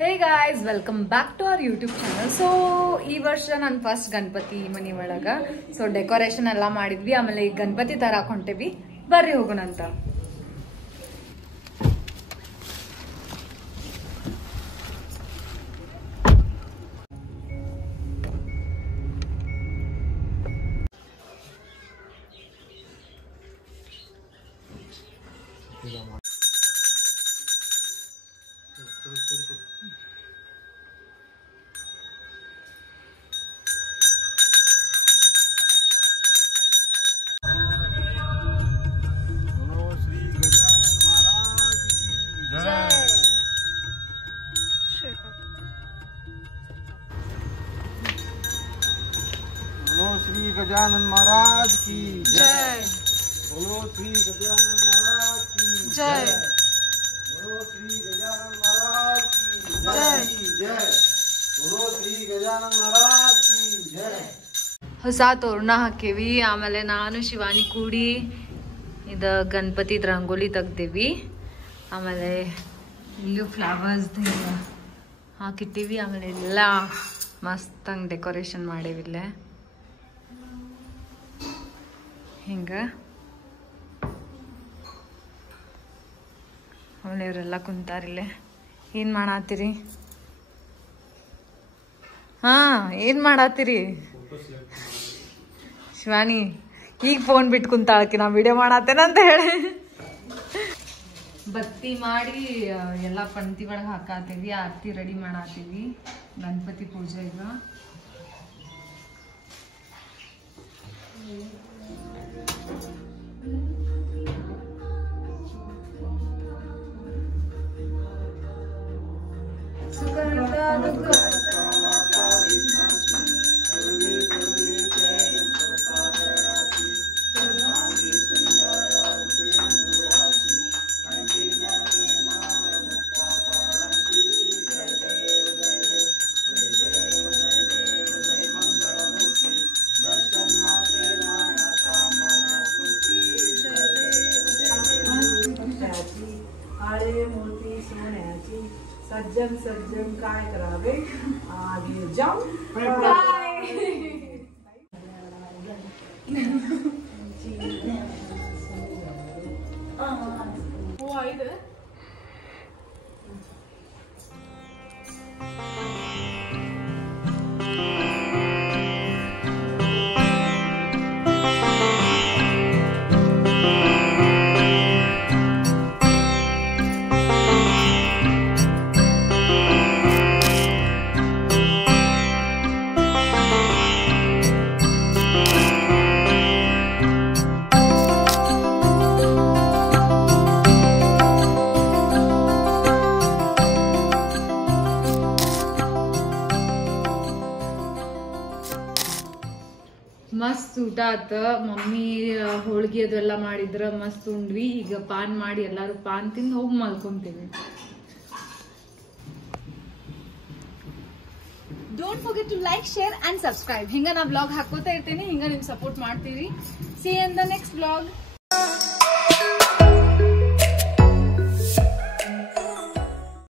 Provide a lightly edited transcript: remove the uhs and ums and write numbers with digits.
Hey guys, welcome back to our YouTube channel. So ಈ ವರ್ಷ ನಾನು ಫಸ್ಟ್ ಗಣಪತಿ ಮನೆ ಒಳಗ ಸೊ ಡೆಕೋರೇಷನ್ ಎಲ್ಲ ಮಾಡಿದ್ವಿ. ಆಮೇಲೆ ಈಗ ಗಣಪತಿ ತರಾಕ್ ಹೊಂಟೇವಿ, ಬರ್ರಿ ಹೋಗೋಣಂತ. बोलो श्री गजानन महाराज की जय। बोलो श्री गजानन महाराज की जय। बोलो श्री गजानन महाराज की जय। बोलो श्री गजानन महाराज की जय। ಹೊಸ ತೋರಣ ಹಾಕೇವಿ. ಆಮೇಲೆ ನಾನು ಶಿವಾನಿ ಕೂಡಿ ಇದು ಗಣಪತಿ ರಂಗೋಲಿ ತೆಗ್ದೇವಿ. ಆಮೇಲೆ ಇಲ್ಲೂ ಫ್ಲವರ್ಸ್ ಹಾಕಿಟ್ಟಿವಿ. ಆಮೇಲೆ ಎಲ್ಲ ಮಸ್ತಂಗೆ ಡೆಕೋರೇಷನ್ ಮಾಡೇವಿಲ್ಲೇ ಹಿಂಗ. ಆಮೇಲೆ ಇವರೆಲ್ಲ ಕುಂತಾರಿಲ್ಲೇ. ಏನು ಮಾಡತ್ತೀರಿ? ಏನು ಮಾಡತ್ತೀರಿ? ಶಿವಾನಿ ಈಗ ಫೋನ್ ಬಿಟ್ಟು ಕುಂತಾಳಕಿ ನಾ ವಿಡಿಯೋ ಮಾಡತ್ತೇನಂತ ಹೇಳಿ ಬತ್ತಿ ಮಾಡಿ ಎಲ್ಲ ಪಂಕ್ತಿ ಒಳಗೆ ಹಾಕಾತೀವಿ. ಆರತಿ ರೆಡಿ ಮಾಡತ್ತೀವಿ. ಗಣಪತಿ ಪೂಜೆ ಈಗ सज्जन सज्जन काय करावे आगे जाऊ ಮಸ್ತ್ ಊಟ ಆತ. ಮಮ್ಮಿ ಹೋಳ್ಗಿ ಅದೆಲ್ಲ ಮಾಡಿದ್ರ ಮಸ್ತ್ ಉಂಡ್ವಿ. ಈಗ ಪಾನ್ ಮಾಡಿ ಎಲ್ಲಾರು ಪಾನ್ ತಿಂದು ಹೋಗಿ ಮಲ್ಕೊಂತೀವಿ. Don't forget to like, share and subscribe. ಹಿಂಗ ನಾ ಬ್ಲಾಗ್ ಹಾಕೋತಾ ಇರ್ತೀನಿ. ಹಿಂಗ ನಿಮ್ ಸಪೋರ್ಟ್ ಮಾಡ್ತೀವಿ. See you in the next blog.